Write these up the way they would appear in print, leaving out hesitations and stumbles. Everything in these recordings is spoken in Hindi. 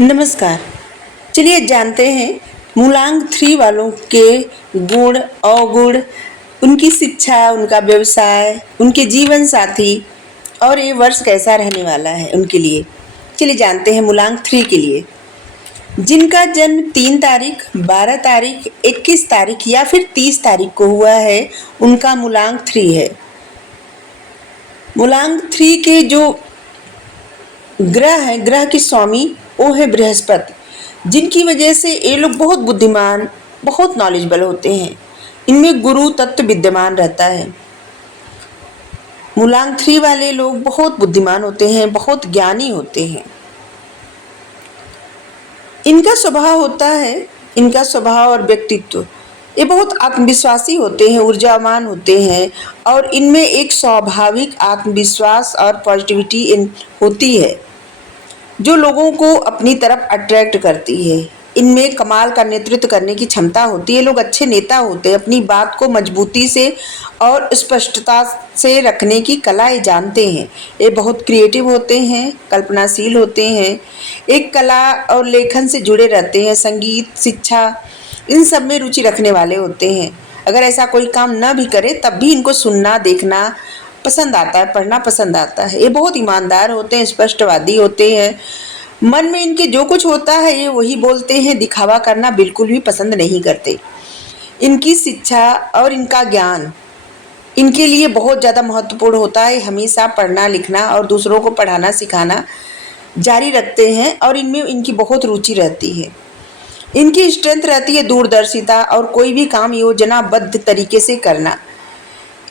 नमस्कार। चलिए जानते हैं मूलांक थ्री वालों के गुण अवगुण, उनकी शिक्षा, उनका व्यवसाय, उनके जीवन साथी और ये वर्ष कैसा रहने वाला है उनके लिए। चलिए जानते हैं मूलांक थ्री के लिए। जिनका जन्म 3 तारीख, 12 तारीख, 21 तारीख या फिर 30 तारीख को हुआ है, उनका मूलांक थ्री है। मूलांक थ्री के जो ग्रह है, ग्रह के स्वामी वो है बृहस्पति, जिनकी वजह से ये लोग बहुत बुद्धिमान, बहुत नॉलेजेबल होते हैं। इनमें गुरु तत्व विद्यमान रहता है। मूलांक थ्री वाले लोग बहुत बुद्धिमान होते हैं, बहुत ज्ञानी होते हैं। इनका स्वभाव होता है, इनका स्वभाव और व्यक्तित्व, ये बहुत आत्मविश्वासी होते हैं, ऊर्जावान होते हैं और इनमें एक स्वाभाविक आत्मविश्वास और पॉजिटिविटी होती है जो लोगों को अपनी तरफ अट्रैक्ट करती है। इनमें कमाल का नेतृत्व करने की क्षमता होती है। लोग अच्छे नेता होते हैं, अपनी बात को मजबूती से और स्पष्टता से रखने की कला ये जानते हैं। ये बहुत क्रिएटिव होते हैं, कल्पनाशील होते हैं, एक कला और लेखन से जुड़े रहते हैं, संगीत, शिक्षा, इन सब में रुचि रखने वाले होते हैं। अगर ऐसा कोई काम न भी करे तब भी इनको सुनना, देखना पसंद आता है, पढ़ना पसंद आता है। ये बहुत ईमानदार होते हैं, स्पष्टवादी होते हैं। मन में इनके जो कुछ होता है ये वही बोलते हैं, दिखावा करना बिल्कुल भी पसंद नहीं करते। इनकी शिक्षा और इनका ज्ञान इनके लिए बहुत ज़्यादा महत्वपूर्ण होता है। हमेशा पढ़ना, लिखना और दूसरों को पढ़ाना, सिखाना जारी रखते हैं और इनमें इनकी बहुत रुचि रहती है। इनकी स्ट्रेंथ रहती है दूरदर्शिता और कोई भी काम योजनाबद्ध तरीके से करना।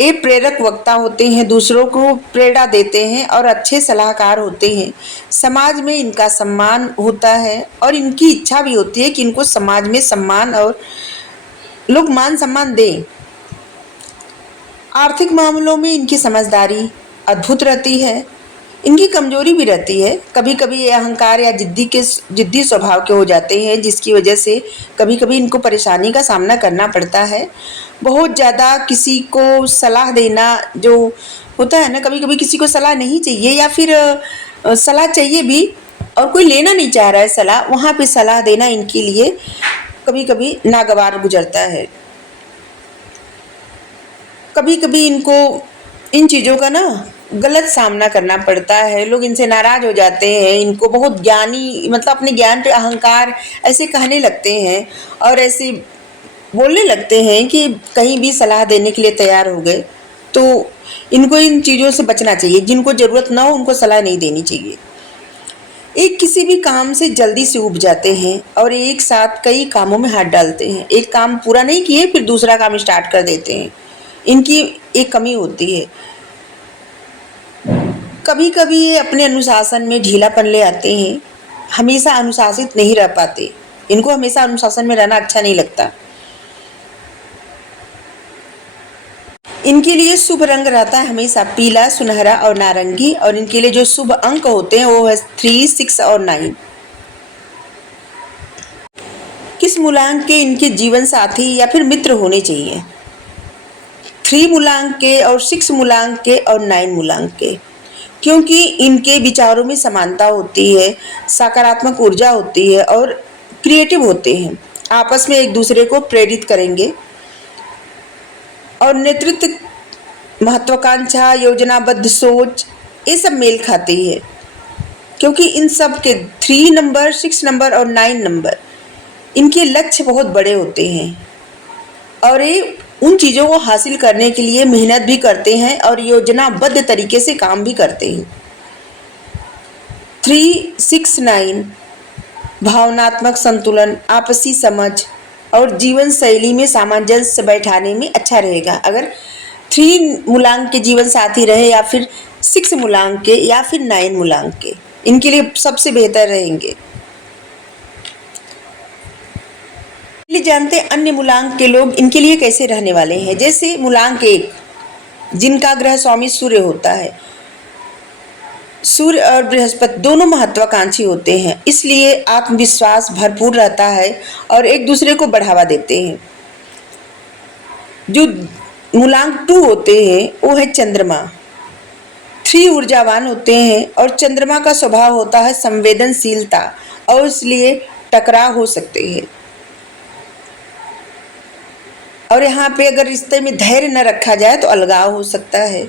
ये प्रेरक वक्ता होते हैं, दूसरों को प्रेरणा देते हैं और अच्छे सलाहकार होते हैं। समाज में इनका सम्मान होता है और इनकी इच्छा भी होती है कि इनको समाज में सम्मान और लोग मान सम्मान दें। आर्थिक मामलों में इनकी समझदारी अद्भुत रहती है। इनकी कमजोरी भी रहती है, कभी कभी ये अहंकार या जिद्दी स्वभाव के हो जाते हैं, जिसकी वजह से कभी कभी इनको परेशानी का सामना करना पड़ता है। बहुत ज़्यादा किसी को सलाह देना जो होता है ना, कभी कभी किसी को सलाह नहीं चाहिए या फिर सलाह चाहिए भी और कोई लेना नहीं चाह रहा है सलाह, वहाँ पे सलाह देना इनके लिए कभी कभी नागवार गुजरता है। कभी कभी इनको इन चीज़ों का ना गलत सामना करना पड़ता है, लोग इनसे नाराज हो जाते हैं। इनको बहुत ज्ञानी, मतलब अपने ज्ञान पे अहंकार ऐसे कहने लगते हैं और ऐसे बोलने लगते हैं कि कहीं भी सलाह देने के लिए तैयार हो गए। तो इनको इन चीज़ों से बचना चाहिए। जिनको ज़रूरत ना हो उनको सलाह नहीं देनी चाहिए। एक किसी भी काम से जल्दी से उब जाते हैं और एक साथ कई कामों में हाथ डालते हैं। एक काम पूरा नहीं किए फिर दूसरा काम स्टार्ट कर देते हैं। इनकी एक कमी होती है। कभी कभी ये अपने अनुशासन में ढीलापन ले आते हैं, हमेशा अनुशासित नहीं रह पाते। इनको हमेशा अनुशासन में रहना अच्छा नहीं लगता। इनके लिए शुभ रंग रहता है हमेशा पीला, सुनहरा और नारंगी और इनके लिए जो शुभ अंक होते हैं वो है 3, 6 और 9। किस मूलांक के इनके जीवन साथी या फिर मित्र होने चाहिए? 3 मूलांक के और 6 मूलांक के और 9 मूलांक के, क्योंकि इनके विचारों में समानता होती है, सकारात्मक ऊर्जा होती है और क्रिएटिव होते हैं। आपस में एक दूसरे को प्रेरित करेंगे और नेतृत्व, महत्वाकांक्षा, योजनाबद्ध सोच, ये सब मेल खाती है। क्योंकि इन सब के 3 नंबर, 6 नंबर और 9 नंबर, इनके लक्ष्य बहुत बड़े होते हैं और ये उन चीज़ों को हासिल करने के लिए मेहनत भी करते हैं और योजनाबद्ध तरीके से काम भी करते हैं। 3, 6, 9 भावनात्मक संतुलन, आपसी समझ और जीवन शैली में सामंजस्य बैठाने में अच्छा रहेगा। अगर 3 मूलांक के जीवन साथी रहे या फिर 6 मूलांक के या फिर 9 मूलांक के, इनके लिए सबसे बेहतर रहेंगे। चलिए जानते हैं अन्य मूलांक के लोग इनके लिए कैसे रहने वाले हैं। जैसे मूलांक 1, जिनका ग्रह स्वामी सूर्य होता है। सूर्य और बृहस्पति दोनों महत्वाकांक्षी होते हैं, इसलिए आत्मविश्वास भरपूर रहता है और एक दूसरे को बढ़ावा देते हैं। जो मूलांक 2 होते हैं वो है चंद्रमा। 3 ऊर्जावान होते हैं और चंद्रमा का स्वभाव होता है संवेदनशीलता और इसलिए टकराव हो सकते हैं। और यहाँ पे अगर रिश्ते में धैर्य न रखा जाए तो अलगाव हो सकता है।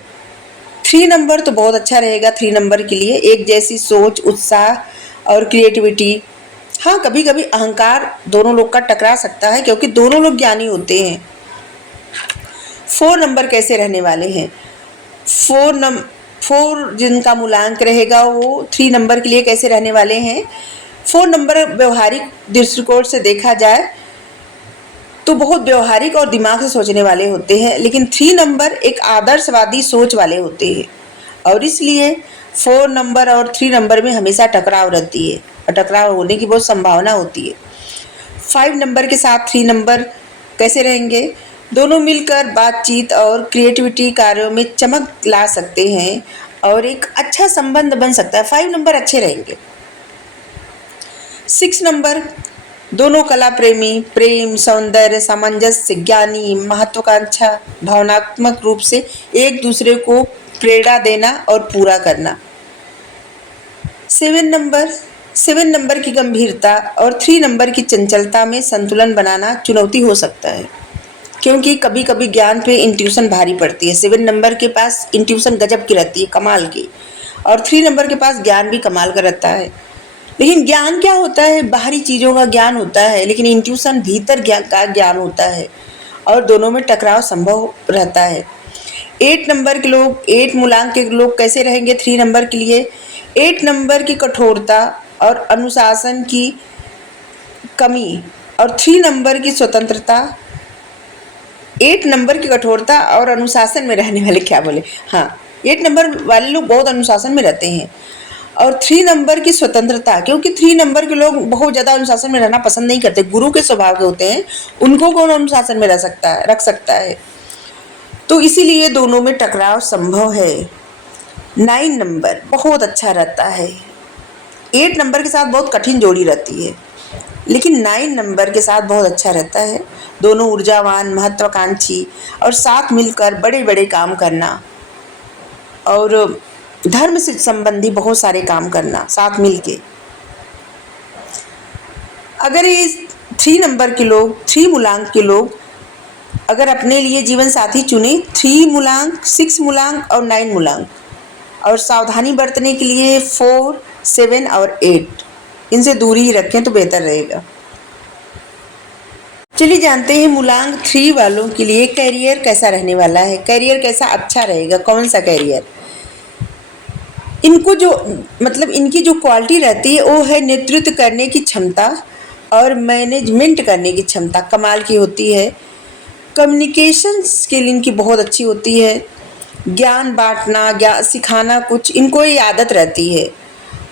3 नंबर तो बहुत अच्छा रहेगा 3 नंबर के लिए, एक जैसी सोच, उत्साह और क्रिएटिविटी। हाँ, कभी कभी अहंकार दोनों लोग का टकरा सकता है क्योंकि दोनों लोग ज्ञानी होते हैं। 4 नंबर कैसे रहने वाले हैं? 4 जिनका मूलांक रहेगा वो 3 नंबर के लिए कैसे रहने वाले हैं? 4 नंबर व्यवहारिक दृष्टिकोण से देखा जाए तो बहुत व्यवहारिक और दिमाग से सोचने वाले होते हैं, लेकिन 3 नंबर एक आदर्शवादी सोच वाले होते हैं और इसलिए 4 नंबर और 3 नंबर में हमेशा टकराव रहती है और टकराव होने की बहुत संभावना होती है। 5 नंबर के साथ 3 नंबर कैसे रहेंगे? दोनों मिलकर बातचीत और क्रिएटिविटी कार्यों में चमक ला सकते हैं और एक अच्छा संबंध बन सकता है। 5 नंबर अच्छे रहेंगे। 6 नंबर दोनों कला प्रेमी, प्रेम, सौंदर्य, सामंजस्य, ज्ञानी, महत्वाकांक्षा, भावनात्मक रूप से एक दूसरे को प्रेरणा देना और पूरा करना। 7 नंबर की गंभीरता और 3 नंबर की चंचलता में संतुलन बनाना चुनौती हो सकता है क्योंकि कभी कभी ज्ञान पे इंट्यूशन भारी पड़ती है। 7 नंबर के पास इंट्यूशन गजब की रहती है, कमाल की, और 3 नंबर के पास ज्ञान भी कमाल का रहता है। लेकिन ज्ञान क्या होता है? बाहरी चीज़ों का ज्ञान होता है, लेकिन इंट्यूशन भीतर का ज्ञान होता है और दोनों में टकराव संभव रहता है। 8 नंबर के लोग, 8 मूलांक के लोग कैसे रहेंगे 3 नंबर के लिए? 8 नंबर की कठोरता और अनुशासन की कमी और 3 नंबर की स्वतंत्रता। 8 नंबर की कठोरता और अनुशासन में रहने वाले, क्या बोले, हाँ, 8 नंबर वाले लोग बहुत अनुशासन में रहते हैं और 3 नंबर की स्वतंत्रता, क्योंकि 3 नंबर के लोग बहुत ज़्यादा अनुशासन में रहना पसंद नहीं करते, गुरु के स्वभाव के होते हैं, उनको कौन अनुशासन में रख सकता है, तो इसीलिए दोनों में टकराव संभव है। 9 नंबर बहुत अच्छा रहता है। 8 नंबर के साथ बहुत कठिन जोड़ी रहती है, लेकिन 9 नंबर के साथ बहुत अच्छा रहता है। दोनों ऊर्जावान, महत्वाकांक्षी और साथ मिलकर बड़े बड़े काम करना और धर्म से संबंधी बहुत सारे काम करना साथ मिलके। अगर ये 3 नंबर के लोग, 3 मूलांक के लोग अगर अपने लिए जीवन साथी चुने, 3 मूलांक, 6 मूलांक और 9 मूलांक, और सावधानी बरतने के लिए 4, 7 और 8, इनसे दूरी ही रखें तो बेहतर रहेगा। चलिए जानते हैं मूलांक 3 वालों के लिए करियर कैसा रहने वाला है, करियर कैसा अच्छा रहेगा, कौन सा करियर। इनको जो मतलब इनकी जो क्वालिटी रहती है वो है नेतृत्व करने की क्षमता और मैनेजमेंट करने की क्षमता कमाल की होती है। कम्युनिकेशन स्किल इनकी बहुत अच्छी होती है। ज्ञान बांटना, सिखाना, कुछ इनको ये आदत रहती है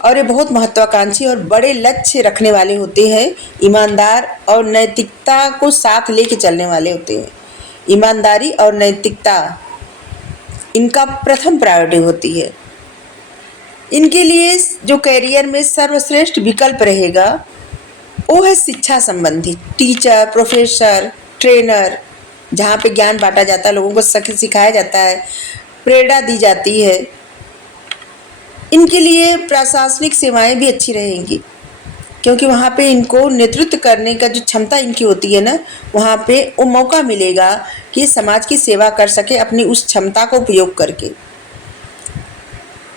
और ये बहुत महत्वाकांक्षी और बड़े लक्ष्य रखने वाले होते हैं। ईमानदार और नैतिकता को साथ लेके चलने वाले होते हैं। ईमानदारी और नैतिकता इनका प्रथम प्रायोरिटी होती है। इनके लिए जो करियर में सर्वश्रेष्ठ विकल्प रहेगा वो है शिक्षा संबंधी, टीचर, प्रोफेसर, ट्रेनर, जहाँ पे ज्ञान बांटा जाता है, लोगों को सिखाया जाता है, प्रेरणा दी जाती है। इनके लिए प्रशासनिक सेवाएं भी अच्छी रहेंगी क्योंकि वहाँ पे इनको नेतृत्व करने का जो क्षमता इनकी होती है ना, वहाँ पे वो मौका मिलेगा कि समाज की सेवा कर सके अपनी उस क्षमता को उपयोग करके।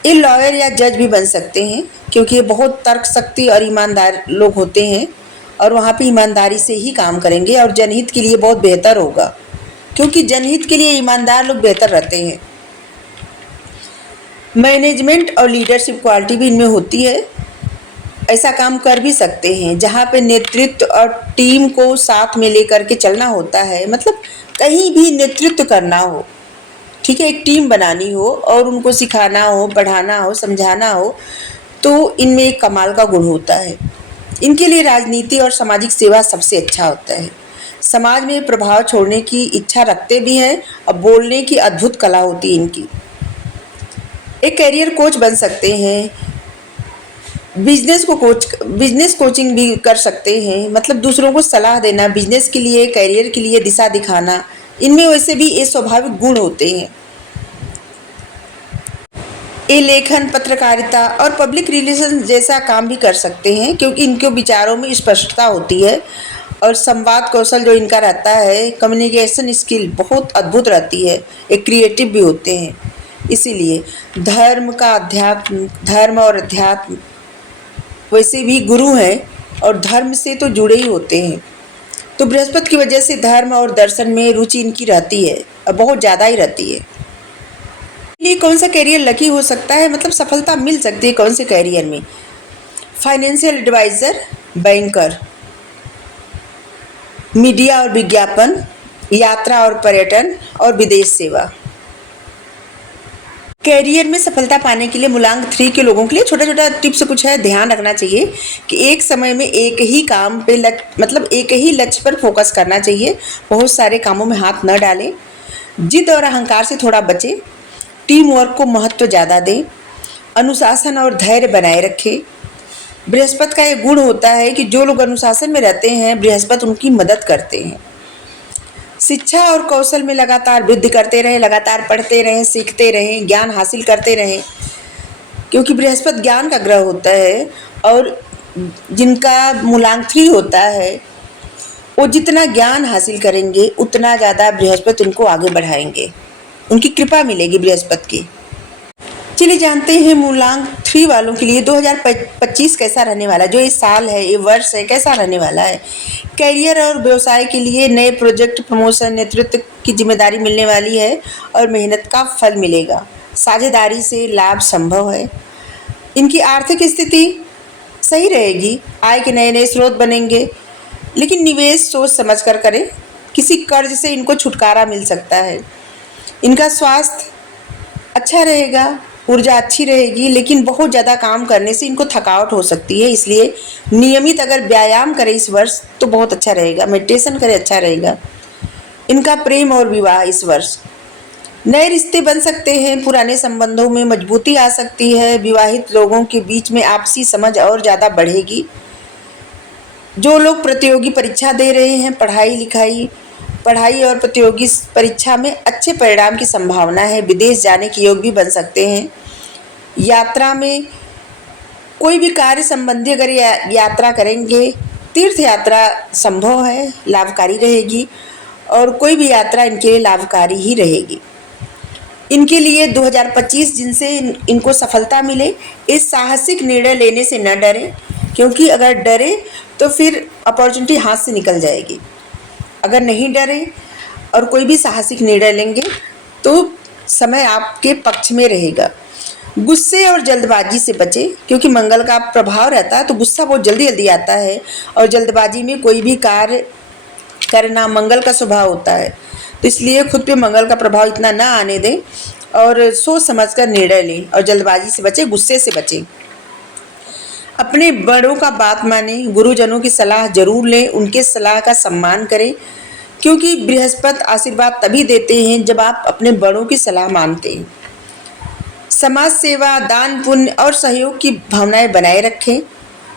ये लॉयर या जज भी बन सकते हैं क्योंकि ये बहुत तर्क शक्ति और ईमानदार लोग होते हैं और वहाँ पे ईमानदारी से ही काम करेंगे और जनहित के लिए बहुत बेहतर होगा क्योंकि जनहित के लिए ईमानदार लोग बेहतर रहते हैं। मैनेजमेंट और लीडरशिप क्वालिटी भी इनमें होती है। ऐसा काम कर भी सकते हैं जहाँ पे नेतृत्व और टीम को साथ में लेकर के चलना होता है, मतलब कहीं भी नेतृत्व करना हो, ठीक है, एक टीम बनानी हो और उनको सिखाना हो, पढ़ाना हो, समझाना हो, तो इनमें एक कमाल का गुण होता है। इनके लिए राजनीति और सामाजिक सेवा सबसे अच्छा होता है। समाज में प्रभाव छोड़ने की इच्छा रखते भी हैं और बोलने की अद्भुत कला होती है इनकी। एक करियर कोच बन सकते हैं, बिजनेस कोचिंग भी कर सकते हैं, मतलब दूसरों को सलाह देना, बिजनेस के लिए, करियर के लिए दिशा दिखाना, इनमें वैसे भी ये स्वाभाविक गुण होते हैं। ये लेखन, पत्रकारिता और पब्लिक रिलेशन जैसा काम भी कर सकते हैं, क्योंकि इनके विचारों में स्पष्टता होती है और संवाद कौशल जो इनका रहता है, कम्युनिकेशन स्किल बहुत अद्भुत रहती है, एक क्रिएटिव भी होते हैं। इसीलिए धर्म और अध्यात्म वैसे भी गुरु हैं और धर्म से तो जुड़े ही होते हैं। तो बृहस्पति की वजह से धर्म और दर्शन में रुचि इनकी रहती है और बहुत ज़्यादा ही रहती है। ये कौन सा करियर लकी हो सकता है, मतलब सफलता मिल सकती है कौन से करियर में? फाइनेंशियल एडवाइज़र, बैंकर, मीडिया और विज्ञापन, यात्रा और पर्यटन और विदेश सेवा। कैरियर में सफलता पाने के लिए मूलांक 3 के लोगों के लिए छोटा छोटा टिप्स कुछ है, ध्यान रखना चाहिए कि एक समय में एक ही काम पे एक ही लक्ष्य पर फोकस करना चाहिए, बहुत सारे कामों में हाथ न डालें, जिद और अहंकार से थोड़ा बचें, टीम वर्क को महत्व ज़्यादा दें, अनुशासन और धैर्य बनाए रखें। बृहस्पति का ये गुण होता है कि जो लोग अनुशासन में रहते हैं, बृहस्पति उनकी मदद करते हैं। शिक्षा और कौशल में लगातार वृद्धि करते रहें, लगातार पढ़ते रहें, सीखते रहें, ज्ञान हासिल करते रहें, क्योंकि बृहस्पति ज्ञान का ग्रह होता है और जिनका मूलांक 3 होता है वो जितना ज्ञान हासिल करेंगे उतना ज़्यादा बृहस्पति उनको आगे बढ़ाएंगे, उनकी कृपा मिलेगी बृहस्पति की। चलिए जानते हैं मूलांक 3 वालों के लिए 2025 कैसा रहने वाला है, जो ये साल है, ये वर्ष है, कैसा रहने वाला है। करियर और व्यवसाय के लिए नए प्रोजेक्ट, प्रमोशन, नेतृत्व की जिम्मेदारी मिलने वाली है और मेहनत का फल मिलेगा। साझेदारी से लाभ संभव है। इनकी आर्थिक स्थिति सही रहेगी, आय के नए नए स्रोत बनेंगे, लेकिन निवेश सोच समझ कर करें। किसी कर्ज से इनको छुटकारा मिल सकता है। इनका स्वास्थ्य अच्छा रहेगा, ऊर्जा अच्छी रहेगी, लेकिन बहुत ज़्यादा काम करने से इनको थकावट हो सकती है, इसलिए नियमित अगर व्यायाम करें इस वर्ष तो बहुत अच्छा रहेगा, मेडिटेशन करें अच्छा रहेगा। इनका प्रेम और विवाह इस वर्ष, नए रिश्ते बन सकते हैं, पुराने संबंधों में मजबूती आ सकती है, विवाहित लोगों के बीच में आपसी समझ और ज़्यादा बढ़ेगी। जो लोग प्रतियोगी परीक्षा दे रहे हैं, पढ़ाई और प्रतियोगी परीक्षा में अच्छे परिणाम की संभावना है। विदेश जाने के योग भी बन सकते हैं। यात्रा में कोई भी कार्य संबंधी अगर यात्रा करेंगे, तीर्थ यात्रा संभव है, लाभकारी रहेगी और कोई भी यात्रा इनके लिए लाभकारी ही रहेगी। इनके लिए 2025 जिनसे इनको सफलता मिले, इस साहसिक निर्णय लेने से न डरें, क्योंकि अगर डरे तो फिर अपॉर्चुनिटी हाथ से निकल जाएगी। अगर नहीं डरे और कोई भी साहसिक निर्णय लेंगे तो समय आपके पक्ष में रहेगा। गुस्से और जल्दबाजी से बचें, क्योंकि मंगल का प्रभाव रहता है तो गुस्सा बहुत जल्दी जल्दी आता है और जल्दबाजी में कोई भी कार्य करना मंगल का स्वभाव होता है, तो इसलिए खुद पे मंगल का प्रभाव इतना ना आने दें और सोच समझकर निर्णय लें और जल्दबाजी से बचें, गुस्से से बचें। अपने बड़ों का बात माने, गुरुजनों की सलाह जरूर लें, उनके सलाह का सम्मान करें, क्योंकि बृहस्पति आशीर्वाद तभी देते हैं जब आप अपने बड़ों की सलाह मानते हैं। समाज सेवा, दान पुण्य और सहयोग की भावनाएं बनाए रखें,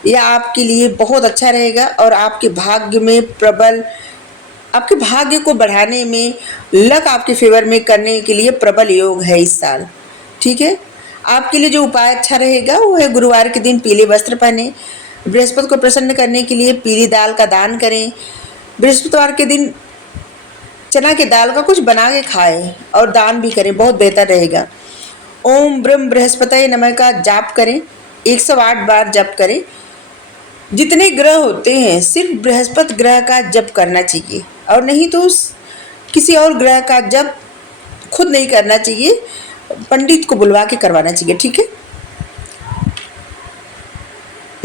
यह आपके लिए बहुत अच्छा रहेगा और आपके भाग्य को बढ़ाने में, लक आपके फेवर में करने के लिए प्रबल योग है इस साल। ठीक है, आपके लिए जो उपाय अच्छा रहेगा वो है गुरुवार के दिन पीले वस्त्र पहने, बृहस्पति को प्रसन्न करने के लिए पीली दाल का दान करें, बृहस्पतिवार के दिन चना के दाल का कुछ बना के खाएं और दान भी करें, बहुत बेहतर रहेगा। ओम ब्रह्म बृहस्पतये नमः का जाप करें, 108 बार जप करें। जितने ग्रह होते हैं सिर्फ बृहस्पति ग्रह का जप करना चाहिए और नहीं तो किसी और ग्रह का जप खुद नहीं करना चाहिए, पंडित को बुलवा के करवाना चाहिए। ठीक है,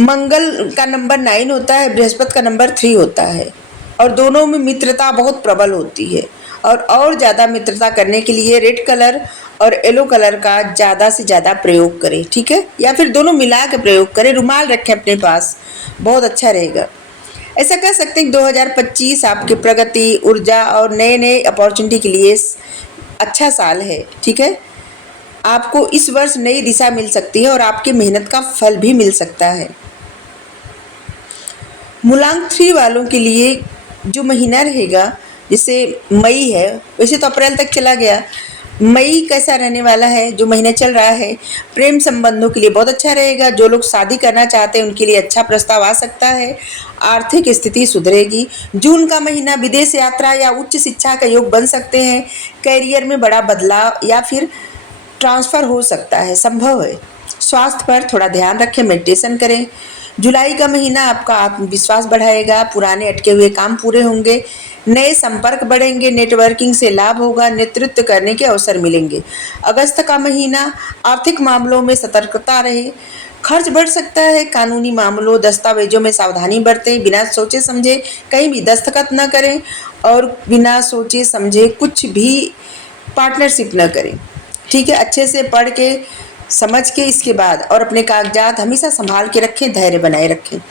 मंगल का नंबर 9 होता है, बृहस्पति का नंबर 3 होता है और दोनों में मित्रता बहुत प्रबल होती है और ज़्यादा मित्रता करने के लिए रेड कलर और येलो कलर का ज़्यादा से ज़्यादा प्रयोग करें। ठीक है, या फिर दोनों मिला के प्रयोग करें, रुमाल रखें अपने पास, बहुत अच्छा रहेगा। ऐसा कह सकते हैं कि 2025 आपकी प्रगति, ऊर्जा और नए नए अपॉर्चुनिटी के लिए अच्छा साल है। ठीक है, आपको इस वर्ष नई दिशा मिल सकती है और आपकी मेहनत का फल भी मिल सकता है। मूलांक 3 वालों के लिए जो महीना रहेगा, जैसे मई है, वैसे तो अप्रैल तक चला गया, मई कैसा रहने वाला है, जो महीना चल रहा है, प्रेम संबंधों के लिए बहुत अच्छा रहेगा। जो लोग शादी करना चाहते हैं उनके लिए अच्छा प्रस्ताव आ सकता है। आर्थिक स्थिति सुधरेगी। जून का महीना विदेश यात्रा या उच्च शिक्षा का योग बन सकते हैं। करियर में बड़ा बदलाव या फिर ट्रांसफ़र हो सकता है, संभव है। स्वास्थ्य पर थोड़ा ध्यान रखें, मेडिटेशन करें। जुलाई का महीना आपका आत्मविश्वास बढ़ाएगा, पुराने अटके हुए काम पूरे होंगे, नए संपर्क बढ़ेंगे, नेटवर्किंग से लाभ होगा, नेतृत्व करने के अवसर मिलेंगे। अगस्त का महीना आर्थिक मामलों में सतर्कता रहे, खर्च बढ़ सकता है, कानूनी मामलों दस्तावेजों में सावधानी बरतें, बिना सोचे समझे कहीं भी दस्तखत न करें और बिना सोचे समझे कुछ भी पार्टनरशिप न करें। ठीक है, अच्छे से पढ़ के समझ के इसके बाद और अपने कागजात हमेशा संभाल के रखें, धैर्य बनाए रखें।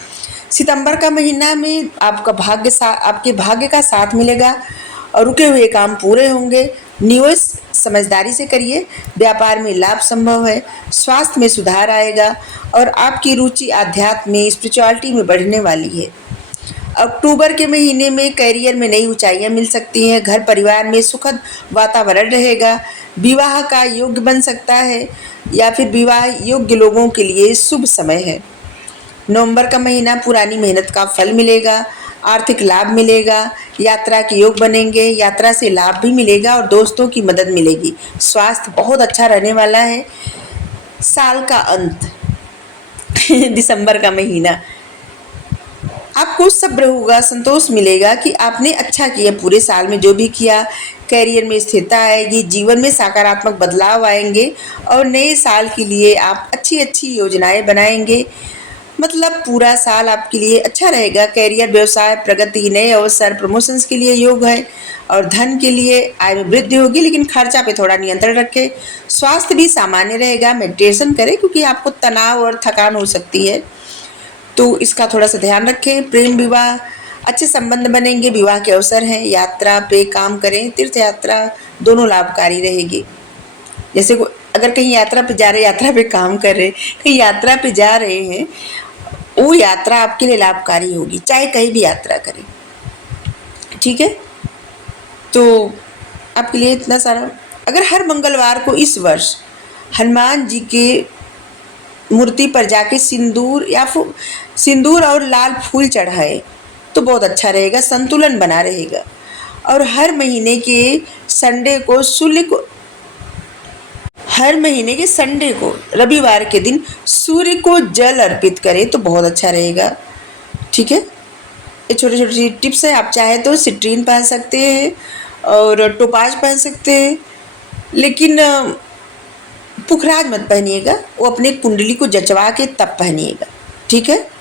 सितंबर का महीना में आपके भाग्य का साथ मिलेगा और रुके हुए काम पूरे होंगे। निवेश समझदारी से करिए, व्यापार में लाभ संभव है, स्वास्थ्य में सुधार आएगा और आपकी रुचि आध्यात्म में, स्पिरिचुअलिटी में बढ़ने वाली है। अक्टूबर के महीने में करियर में नई ऊंचाइयां मिल सकती हैं, घर परिवार में सुखद वातावरण रहेगा, विवाह का योग्य बन सकता है या फिर विवाह योग्य लोगों के लिए शुभ समय है। नवंबर का महीना पुरानी मेहनत का फल मिलेगा, आर्थिक लाभ मिलेगा, यात्रा के योग बनेंगे, यात्रा से लाभ भी मिलेगा और दोस्तों की मदद मिलेगी। स्वास्थ्य बहुत अच्छा रहने वाला है। साल का अंत दिसंबर का महीना आपको सब्र होगा, संतोष मिलेगा कि आपने अच्छा किया, पूरे साल में जो भी किया। करियर में स्थिरता आएगी, जीवन में सकारात्मक बदलाव आएंगे और नए साल के लिए आप अच्छी अच्छी योजनाएं बनाएंगे। मतलब पूरा साल आपके लिए अच्छा रहेगा। करियर, व्यवसाय, प्रगति, नए अवसर, प्रमोशंस के लिए योग है और धन के लिए आय में वृद्धि होगी, लेकिन खर्चा पे थोड़ा नियंत्रण रखें। स्वास्थ्य भी सामान्य रहेगा, मेडिटेशन करें क्योंकि आपको तनाव और थकान हो सकती है, तो इसका थोड़ा सा ध्यान रखें। प्रेम, विवाह, अच्छे संबंध बनेंगे, विवाह के अवसर हैं। यात्रा पे काम करें, तीर्थ यात्रा दोनों लाभकारी रहेगी। जैसे अगर कहीं यात्रा पे जा रहे, यात्रा पे काम कर रहे, कहीं यात्रा पे जा रहे हैं, वो यात्रा आपके लिए लाभकारी होगी, चाहे कहीं भी यात्रा करें। ठीक है, तो आपके लिए इतना सारा। अगर हर मंगलवार को इस वर्ष हनुमान जी के मूर्ति पर जाके सिंदूर और लाल फूल चढ़ाए तो बहुत अच्छा रहेगा, संतुलन बना रहेगा। और हर महीने के संडे को रविवार के दिन सूर्य को जल अर्पित करें तो बहुत अच्छा रहेगा। ठीक है, ये छोटी छोटी टिप्स है। आप चाहे तो सिट्रीन पहन सकते हैं और टोपाज पहन सकते हैं, लेकिन पुखराज मत पहनिएगा, वो अपने कुंडली को जचवा के तब पहनिएगा। ठीक है,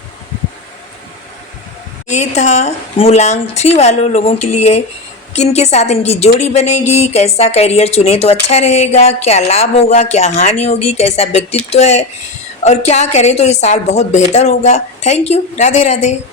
ये था मूलांक 3 वालों लोगों के लिए, किन के साथ इनकी जोड़ी बनेगी, कैसा करियर चुने तो अच्छा रहेगा, क्या लाभ होगा, क्या हानि होगी, कैसा व्यक्तित्व है और क्या करें तो ये साल बहुत बेहतर होगा। Thank you. राधे राधे।